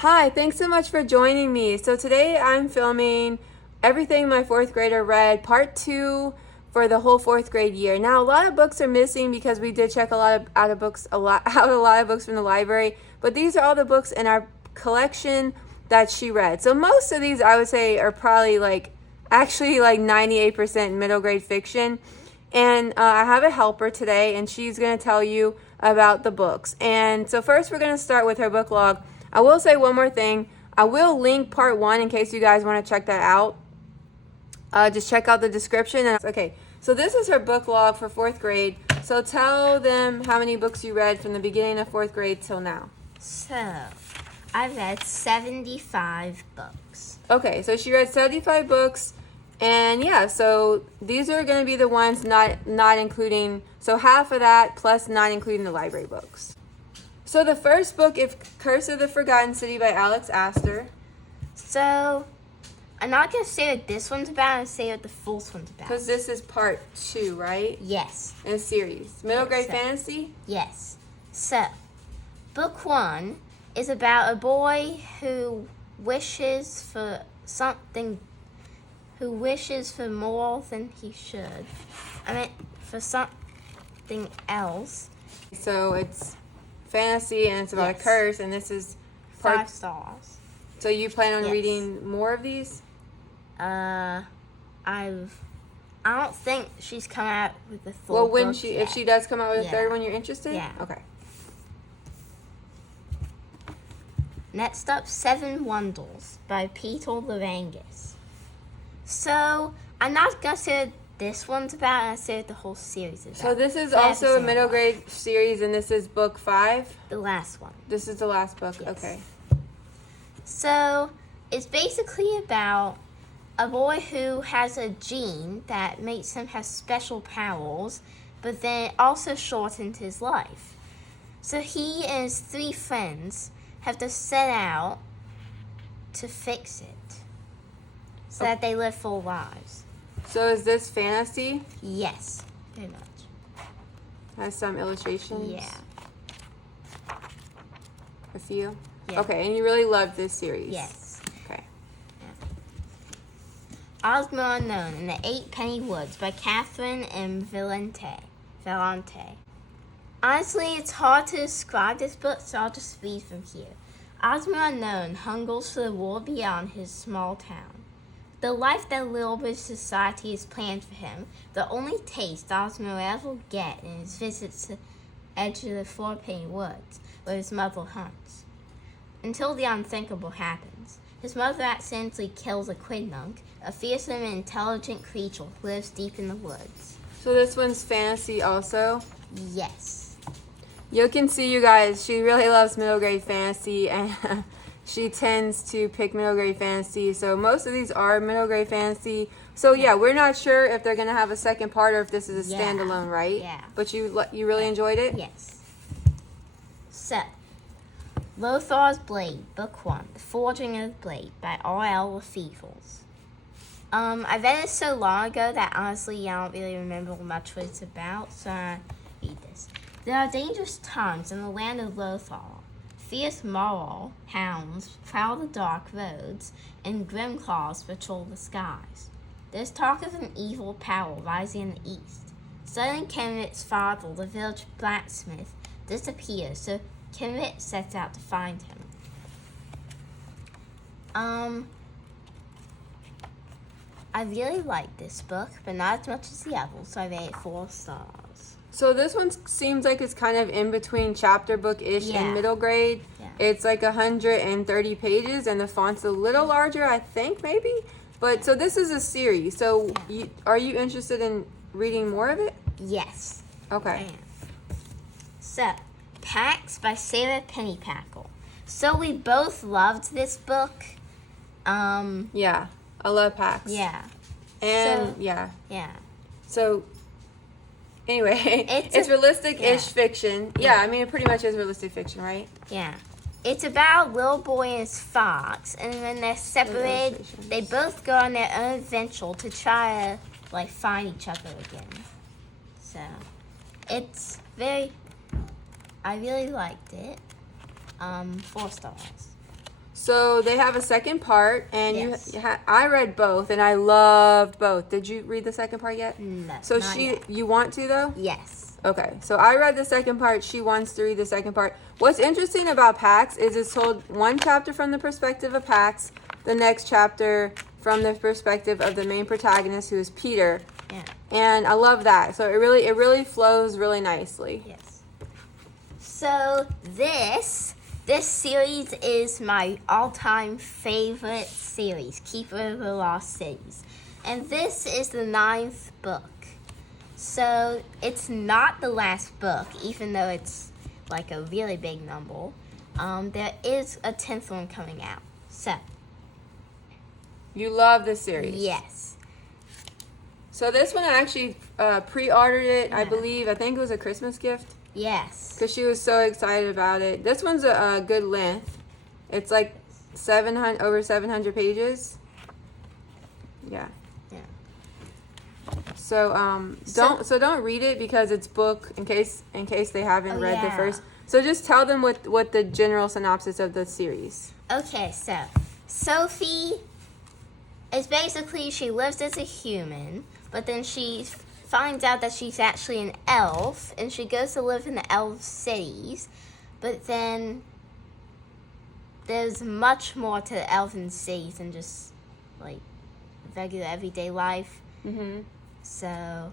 Hi, thanks so much for joining me. So today I'm filming Everything My Fourth Grader Read, Part 2 for the whole fourth grade year. Now, a lot of books are missing because we did check out a lot of books from the library, but these are all the books in our collection that she read. So most of these I would say are probably actually 98% middle grade fiction. And I have a helper today, and she's going to tell you about the books. And so first we're going to start with her book log. I will say one more thing. I will link part 1 in case you guys want to check that out. Just check out the description. Okay, so this is her book log for 4th grade. So tell them how many books you read from the beginning of 4th grade till now. So, I read 75 books. Okay, so she read 75 books. And yeah, so these are going to be the ones not including, so half of that plus not including the library books. So the first book is Curse of the Forgotten City by Alex Astor. So, I'm not going to say what this one's about, I'm going to say what the fourth one's about. Because this is part 2, right? Yes. In a series. Middle grade fantasy? Yes. So, book 1 is about a boy who wishes for more than he should. For something else. So it's fantasy and it's about a curse, and this is 5 stars. So you plan on reading more of these? I don't think she's come out with the full book yet. If she does come out with a third one, you're interested? Yeah. Okay. Next up, 7 Wonders by Peter Larangus. So, I'm not going to say what this one's about, and I say what the whole series is about. So this is also a middle grade series, and this is book 5? The last one. This is the last book? Yes. Okay. So, it's basically about a boy who has a gene that makes him have special powers, but then it also shortened his life. So he and his 3 friends have to set out to fix it so that they live full lives. So is this fantasy? Yes, very much. Has some illustrations? Yeah. A few? Yeah. Okay, and you really loved this series? Yes. Okay. Ozma Unknown in the 8 Penny Woods by Catherine M. Vellante. Honestly, it's hard to describe this book, so I'll just read from here. Ozma Unknown hungers for the world beyond his small town. The life that Little Bridge Society has planned for him, the only taste Ozma will ever get in his visits to the edge of the 4 Penny Woods, where his mother hunts. Until the unthinkable happens. His mother accidentally kills a quidnunc, a fearsome and intelligent creature who lives deep in the woods. So this one's fantasy also? Yes. You can see, you guys, she really loves middle grade fantasy, and she tends to pick middle grade fantasy. So most of these are middle grade fantasy. So yeah, we're not sure if they're going to have a second part or if this is a standalone, right? Yeah. But you really enjoyed it? Yes. So, Lothar's Blade, Book 1, The Forging of the Blade by R.L. Lefevre. I read it so long ago that honestly I don't really remember much what it's about, so I read this. There are dangerous times in the land of Lothar. Fierce moral hounds prowl the dark roads, and grim claws patrol the skies. There's talk of an evil power rising in the east. Suddenly Kenrit's father, the village blacksmith, disappears, so Kenrit sets out to find him. I really like this book, but not as much as the others, so I rate it 4 stars. So this one seems like it's kind of in between chapter book-ish and middle grade. Yeah. It's like 130 pages, and the font's a little larger, I think, maybe. But so this is a series. So are you interested in reading more of it? Yes. Okay. I am. So, Pax by Sarah Pennypacker. So we both loved this book. Yeah, I love Pax. Yeah. And So- yeah. Yeah. So anyway, it's realistic-ish fiction. Yeah, I mean it pretty much is realistic fiction, right? Yeah. It's about a little boy and his fox, and when they're separated, they both go on their own adventure to try to find each other again. So, it's I really liked it. 4 stars. So they have a second part, and Yes. I read both, and I loved both. Did you read the second part yet? No. So not yet. you want to though? Yes. Okay, so I read the second part. She wants to read the second part. What's interesting about Pax is it's told one chapter from the perspective of Pax, the next chapter from the perspective of the main protagonist, who is Peter. Yeah. And I love that. So it really flows really nicely. Yes. So this series is my all-time favorite series, Keeper of the Lost Cities. And this is the 9th book. So it's not the last book, even though it's like a really big number. There is a 10th one coming out. So, You love this series. yes. So this one I actually pre-ordered it, I Yeah. believe. I think it was a Christmas gift Yes. because she was so excited about it. This one's a good length. It's like 700 over 700 pages. Yeah. Yeah. So don't read it because it's book in case they haven't Oh, read the yeah. first. So just tell them what the general synopsis of the series. Okay, so Sophie is basically, she lives as a human, but then she finds out that she's actually an elf, and she goes to live in the elf cities, but then there's much more to the elven cities than just like regular everyday life. Mm-hmm. So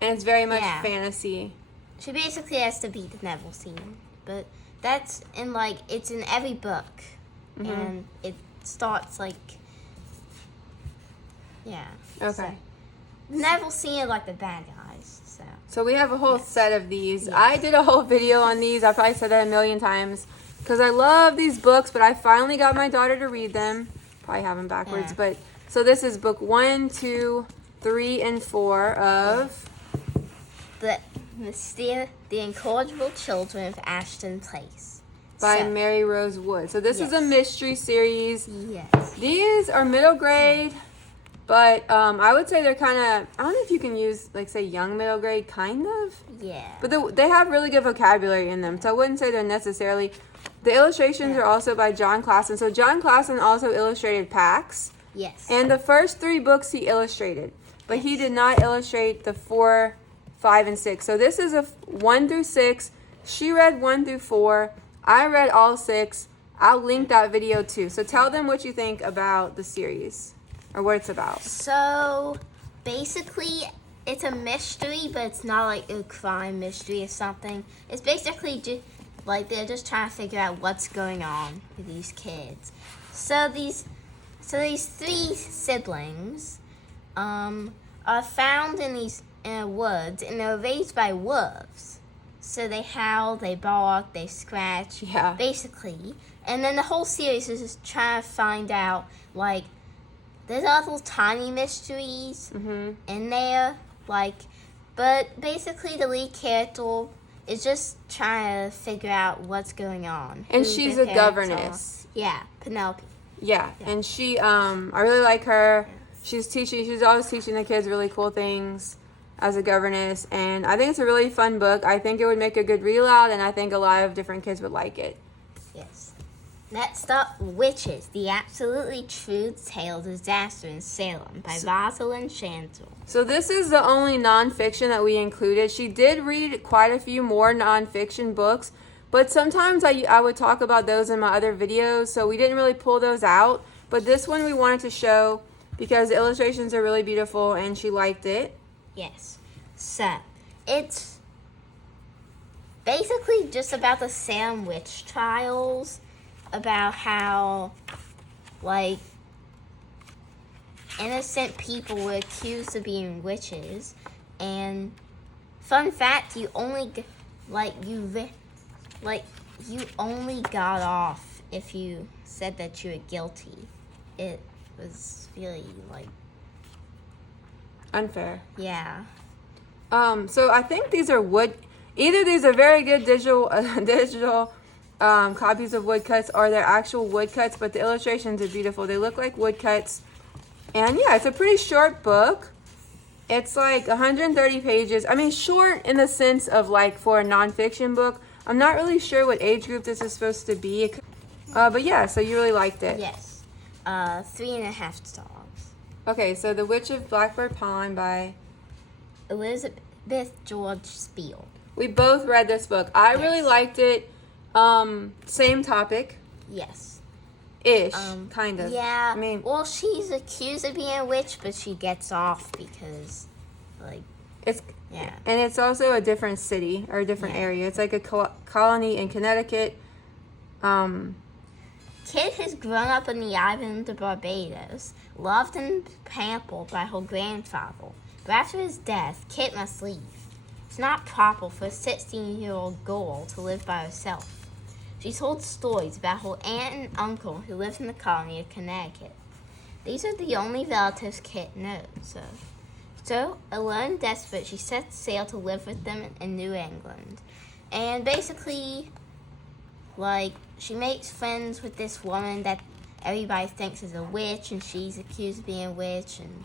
And it's very much Yeah. fantasy. she basically has to beat the Neville scene, but that's in like it's in every book, Mhm. and it starts like Okay. So, Neville scene like the bad guys. So we have a whole Yes. set of these. Yes. I did a whole video on these. I probably said that a million times because I love these books, but I finally got my daughter to read them. Probably have them backwards, Yeah. but so this is book 1, 2, 3, and 4 of The Incorrigible Children of Ashton Place. by So, Mary Rose Wood. So this is a Yes. mystery series. yes. These are middle grade, but I would say they're kind of, I don't know if you can use, like, say, young middle grade, kind of. Yeah. But they have really good vocabulary in them, so I wouldn't say they're necessarily. The illustrations Yeah. are also by John Klassen. So John Klassen also illustrated Pax, Yes. and the first 3 books he illustrated, but he Yes. did not illustrate the 4, 5, and 6. So this is a 1 through 6. She read 1 through 4. I read all 6. I'll link that video too. So tell them what you think about the series or what it's about. So basically, it's a mystery, but it's not like a crime mystery or something. It's basically just like they're just trying to figure out what's going on with these kids. So these 3 siblings are found in these woods, and they're raised by wolves. So they howl, they bark, they scratch, Yeah. basically. And then the whole series is just trying to find out, like, there's little tiny mysteries Mhm. in there, like, but basically the lead character is just trying to figure out what's going on. And who she's their a parents governess. are. Yeah, Penelope. Yeah, Yeah. and she, I really like her. Yes. She's always teaching the kids really cool things as a governess, and I think it's a really fun book. I think it would make a good read aloud, and I think a lot of different kids would like it. Yes. Next up, Witches, the Absolutely True Tale Disaster in Salem by Rosalind Chandler. So this is the only nonfiction that we included. She did read quite a few more nonfiction books, but sometimes I would talk about those in my other videos, so we didn't really pull those out. But this one we wanted to show because the illustrations are really beautiful, and she liked it. Yes. So, it's basically just about the Salem witch trials, about how, like, innocent people were accused of being witches, and fun fact, you only got off if you said that you were guilty. It was really like, Unfair. yeah. So I think these are wood. Either these are very good digital copies of woodcuts, or they're actual woodcuts. But the illustrations are beautiful. They look like woodcuts, and yeah, it's a pretty short book. It's like 130 pages. I mean, short in the sense of like for a nonfiction book. I'm not really sure what age group this is supposed to be. But yeah, so you really liked it. Yes. 3.5 stars. Okay, so The Witch of Blackbird Pond by... Elizabeth George Spiel. We both read this book. I really liked it. Same topic. Yes. Ish, kind of. Yeah. I mean, well, she's accused of being a witch, but she gets off because, like, it's yeah. And it's also a different city or a different area. It's like a colony in Connecticut. Kit has grown up on the island of Barbados, loved and pampered by her grandfather. But after his death, Kit must leave. It's not proper for a 16-year-old girl to live by herself. She told stories about her aunt and uncle who lived in the colony of Connecticut. These are the only relatives Kit knows of. So, alone and desperate, she sets sail to live with them in New England. And basically, like, she makes friends with this woman that everybody thinks is a witch, and she's accused of being a witch, and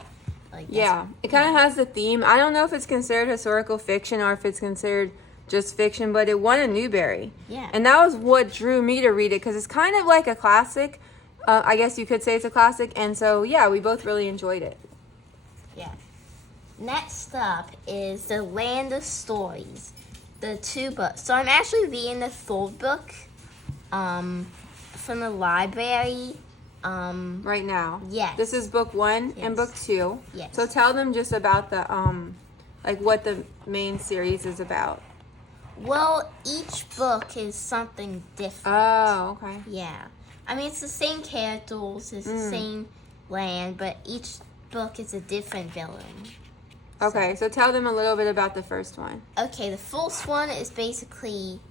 like yeah, it kind of has the theme. I don't know if it's considered historical fiction or if it's considered just fiction, but it won a Newbery. Yeah. And that was what drew me to read it, because it's kind of like a classic. I guess you could say it's a classic, and so, yeah, we both really enjoyed it. Yeah. Next up is The Land of Stories, the 2 books. So I'm actually reading the 3rd book from the library. Right now. Yes. This is book 1 and book 2. Yes. So tell them just about the, like what the main series is about. Well, each book is something different. Oh, okay. Yeah. I mean, it's the same characters, it's the same land, but each book is a different villain. Okay, so tell them a little bit about the first one. Okay, the first one is basically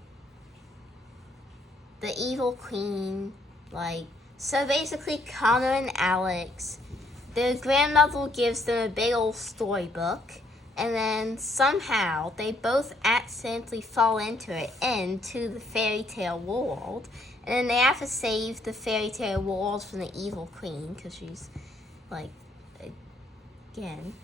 the evil queen. So basically, Connor and Alex, their grandmother gives them a big old storybook, and then somehow they both accidentally fall into the fairy tale world, and then they have to save the fairy tale world from the evil queen, because she's, again...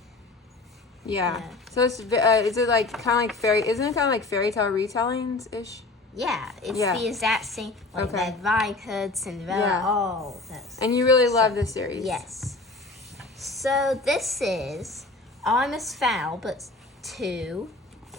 Yeah. So it's, is it like kind of like fairy? Isn't it kind of like fairy tale retellings ish? Yeah, it's the exact same. Like Red Riding Hood, Cinderella, all those. And you really love this series. Yes. So this is Artemis Fowl, but 2.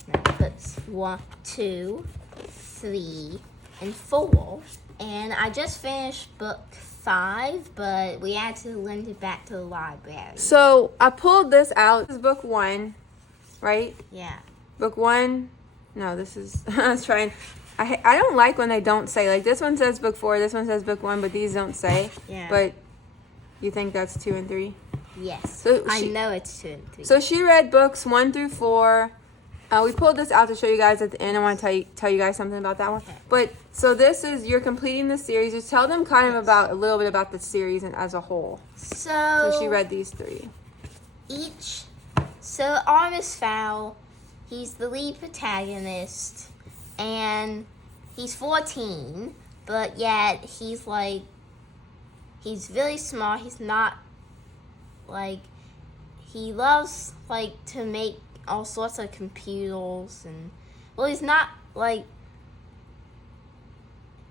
No, that's 1, 2, 3, and 4. And I just finished book 5, but we had to lend it back to the library. So I pulled this out. This is book 1, right? Yeah. Book 1. No, this is. I was trying. I don't like when they don't say, like, this one says book 4, this one says book 1, but these don't say. Yeah. But you think that's 2 and 3? Yes. So I know it's 2 and 3. So she read books 1 through 4. We pulled this out to show you guys at the end. I want to tell you guys something about that one. Okay. But so this is, you're completing the series. Just tell them kind of about a little bit about the series and as a whole. So she read these 3. So Artemis Fowl, he's the lead protagonist, and he's 14, but yet he's really smart. He's not he loves to make all sorts of computers, and he's not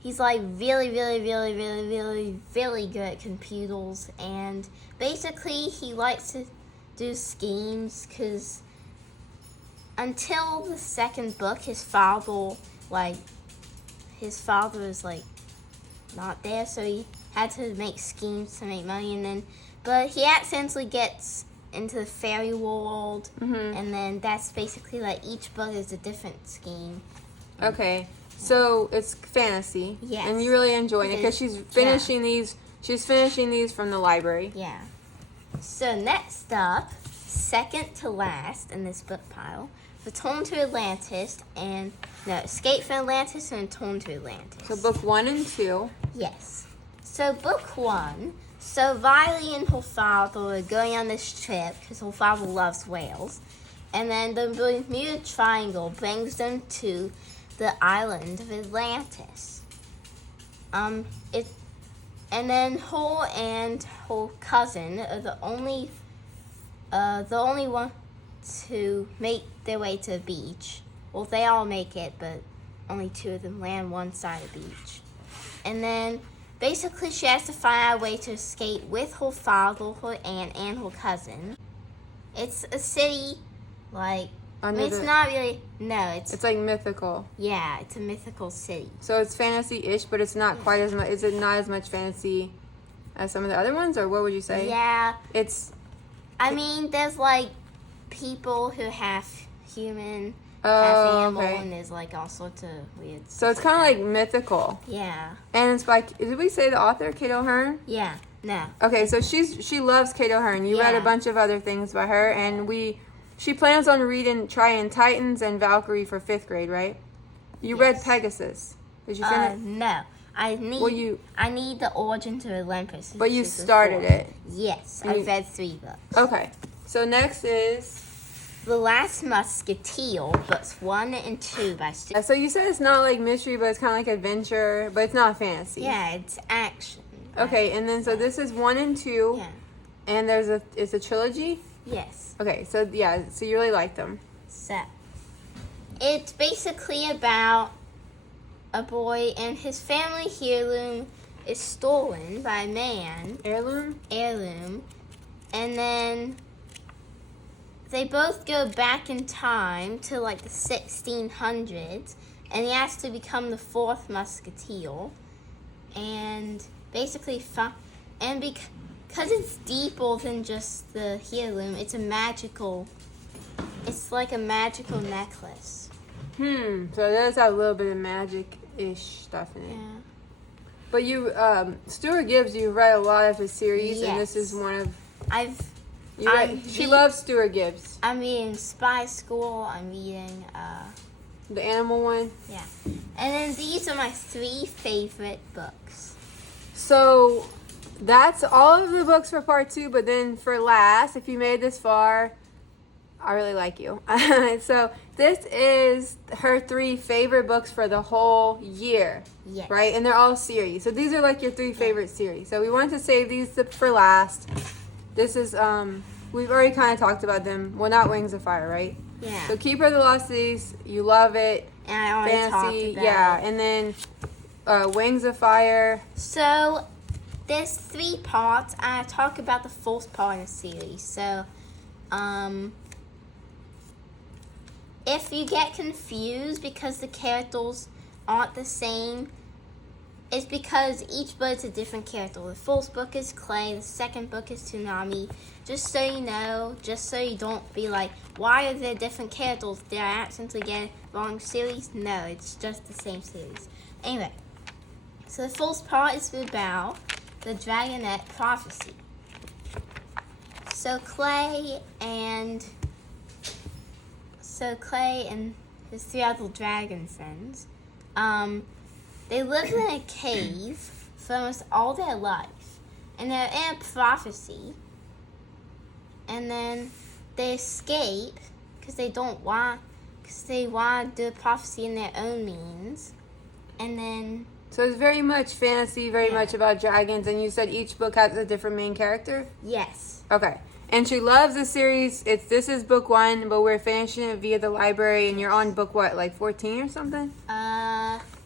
he's really, really, really, really, really, really good at computers, and basically he likes to do schemes, because until the 2nd book, his father is not there, so he had to make schemes to make money, but he accidentally gets into the fairy world, and then that's basically each book is a different scheme. Okay, so it's fantasy. Yes. And you really enjoying it because she's finishing these. She's finishing these from the library. Yeah. So next up, second to last in this book pile, Return to Atlantis Escape from Atlantis and Return to Atlantis. So book 1 and 2. Yes. So book 1. So Riley and her father are going on this trip because her father loves whales. And then the Bermuda Triangle brings them to the island of Atlantis. And then her and her cousin are the only one to make their way to the beach. Well, they all make it, but only 2 of them land one side of the beach. And then basically she has to find a way to escape with her father, her aunt, and her cousin. It's a city, like, it's not really, no, it's like mythical. Yeah, it's a mythical city. So it's fantasy-ish, but it's not quite as much, is it not as much fantasy as some of the other ones, or what would you say? Yeah. I mean, there's, like, people who have human, half animal, and there's, like, all sorts of weird stuff. So it's kind of like mythical. Yeah. And it's by, did we say the author, Kate O'Hearn? Yeah, no. Okay, so she loves Kate O'Hearn. You read a bunch of other things by her, and she plans on trying Titans and Valkyrie for 5th grade, right? You read Pegasus. Did you finish? No. I need the Origin to Olympus. But you started it. Yes, I've read 3 books. Okay, so next is The Last Musketeer, books 1 and 2 by Stuart. So you said it's not like mystery, but it's kind of like adventure, but it's not fantasy. Yeah, it's action. Okay, and then so this is 1 and 2. Yeah. And it's a trilogy? Yes. Okay, so so you really like them. So, it's basically about a boy and his family heirloom is stolen by a man. Heirloom? Heirloom. And then they both go back in time to like the 1600s, and he has to become the 4th musketeer. And basically, because it's deeper than just the heirloom, it's like a magical necklace. So it does have a little bit of magic-ish stuff in it. Yeah. But you, Stuart Gibbs, you've read a lot of his series, and this is Yes. one of... She I'm loves Stuart Gibbs. I'm reading Spy School. I'm reading, The animal one? yeah. And then these are my 3 favorite books. So that's all of the books for part 2, but then for last, if you made this far, I really like you. So this is her 3 favorite books for the whole year. Yes. Right? And they're all series. So these are like your 3 favorite series. So we wanted to save these for last. This is, we've already kind of talked about them. Well, not Wings of Fire, right? Yeah. So Keeper of the Lost Cities, you love it. And I already talked about yeah. it. And then Wings of Fire. So there's 3 parts. I talk about the 4th part in the series. So, if you get confused because the characters aren't the same, it's because each book is a different character. The 1st book is Clay, the 2nd book is Tsunami. Just so you know, just so you don't be like, why are there different characters? Did I accidentally get wrong series? No, it's just the same series. Anyway, so the 1st part is about the Dragonette Prophecy. So Clay and his 3 other dragon friends, they lived in a cave for almost all their life, and they're in a prophecy, and then they escape because they want to do a prophecy in their own means, and then... So it's very much fantasy, very much about dragons, and you said each book has a different main character? Yes. Okay. And she loves the series. This is book 1, but we're finishing it via the library, and you're on book what, like 14 or something?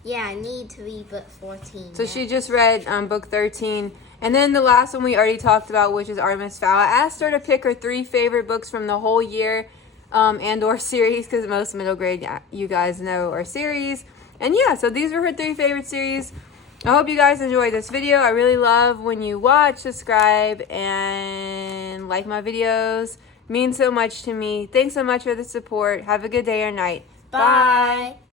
Yeah, I need to read book 14. So she just read book 13. And then the last one we already talked about, which is Artemis Fowl. I asked her to pick her 3 favorite books from the whole year and or series, because most middle grade, you guys know, are series. And yeah, so these were her 3 favorite series. I hope you guys enjoyed this video. I really love when you watch, subscribe, and like my videos. It means so much to me. Thanks so much for the support. Have a good day or night. Bye.